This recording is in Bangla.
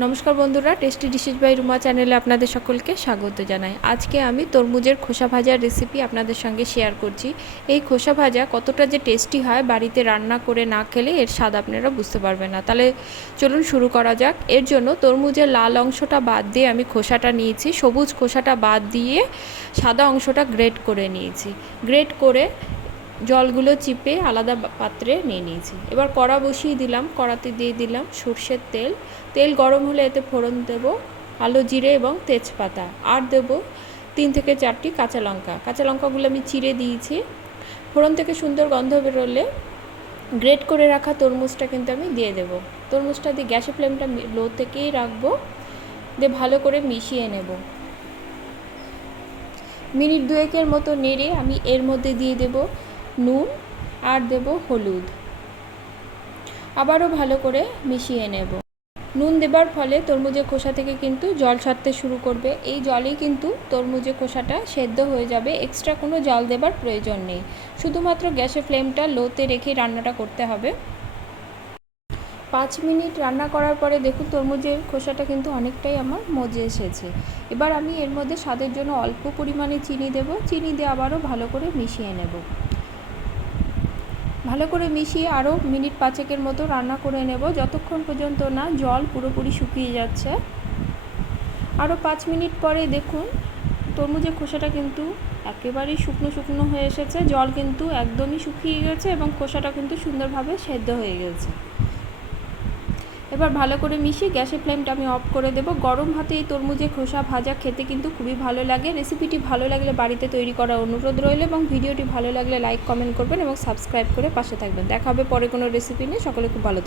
নমস্কার বন্ধুরা টেস্টি ডিশেস বাই রুমা চ্যানেলে আপনাদের সকলকে স্বাগত জানাই। আজকে আমি তরমুজের খোসা ভাজার রেসিপি আপনাদের সঙ্গে শেয়ার করছি। এই খোসা ভাজা কতটা যে টেস্টি হয়, বাড়িতে রান্না করে না খেলে এর স্বাদ আপনারা বুঝতে পারবেন না। তাহলে চলুন শুরু করা যাক। এর জন্য তরমুজের লাল অংশটা বাদ দিয়ে আমি খোসাটা নিয়েছি। সবুজ খোসাটা বাদ দিয়ে সাদা অংশটা গ্রেট করে নিয়েছি। গ্রেট করে জলগুলো চিপে আলাদা পাত্রে নিয়ে নিয়েছি। এবার কড়া বসিয়ে দিলাম, কড়াতে দিয়ে দিলাম সর্ষের তেল। তেল গরম হলে এতে ফোড়ন দেব কালো জিরে এবং তেজপাতা। আর দেব তিন থেকে চারটি কাঁচা লঙ্কা। কাঁচা লঙ্কাগুলো আমি চিড়ে দিয়েছি। ফোড়ন থেকে সুন্দর গন্ধ বেরোলে গ্রেট করে রাখা তরমুজটা কিন্তু আমি দিয়ে দেব। তরমুজটা দিয়ে গ্যাসের ফ্লেমটা লো থেকেই রাখব, দিয়ে ভালো করে মিশিয়ে নেব। মিনিট দুয়েকের মতো নেড়ে আমি এর মধ্যে দিয়ে দেব। নুন আর দেব হলুদ। আবারও ভালো করে মিশিয়ে নেব। নুন দেবার ফলে তরমুজের খোসা থেকে কিন্তু জল ছাড়তে শুরু করবে। এই জলেই কিন্তু তরমুজের খোসাটা সেদ্ধ হয়ে যাবে। এক্সট্রা কোনো জল দেবার প্রয়োজন নেই। শুধুমাত্র গ্যাসের ফ্লেমটা লোতে রেখে রান্নাটা করতে হবে। পাঁচ মিনিট রান্না করার পরে দেখুন তরমুজের খোসাটা কিন্তু অনেকটাই আমার মজে এসেছে। এবার আমি এর মধ্যে স্বাদের জন্য অল্প পরিমাণে চিনি দেব। চিনি দিয়ে আবারও ভালো করে মিশিয়ে নেব। ভালো করে মিশিয়ে আরও মিনিট পাঁচেকের মতো রান্না করে নেব। যতক্ষণ পর্যন্ত না জল পুরোপুরি শুকিয়ে যাচ্ছে। আরও পাঁচ মিনিট পরে দেখুন, তরমুজের খোসাটা কিন্তু একেবারেই শুকনো শুকনো হয়ে এসেছে। জল কিন্তু একদমই শুকিয়ে গেছে এবং খোসাটা কিন্তু সুন্দরভাবে সেদ্ধ হয়ে গেছে। এবার ভালো করে মিশিয়ে গ্যাসের ফ্লেমটা আমি অফ করে দেবো। গরম ভাতে এই তরমুজের খোসা ভাজা খেতে কিন্তু খুবই ভালো লাগে। রেসিপিটি ভালো লাগলে বাড়িতে তৈরি করার অনুরোধ রইল এবং ভিডিওটি ভালো লাগলে লাইক, কমেন্ট করবেন এবং সাবস্ক্রাইব করে পাশে থাকবেন। দেখা হবে পরে কোনো রেসিপি নিয়ে। সকলে খুব ভালো।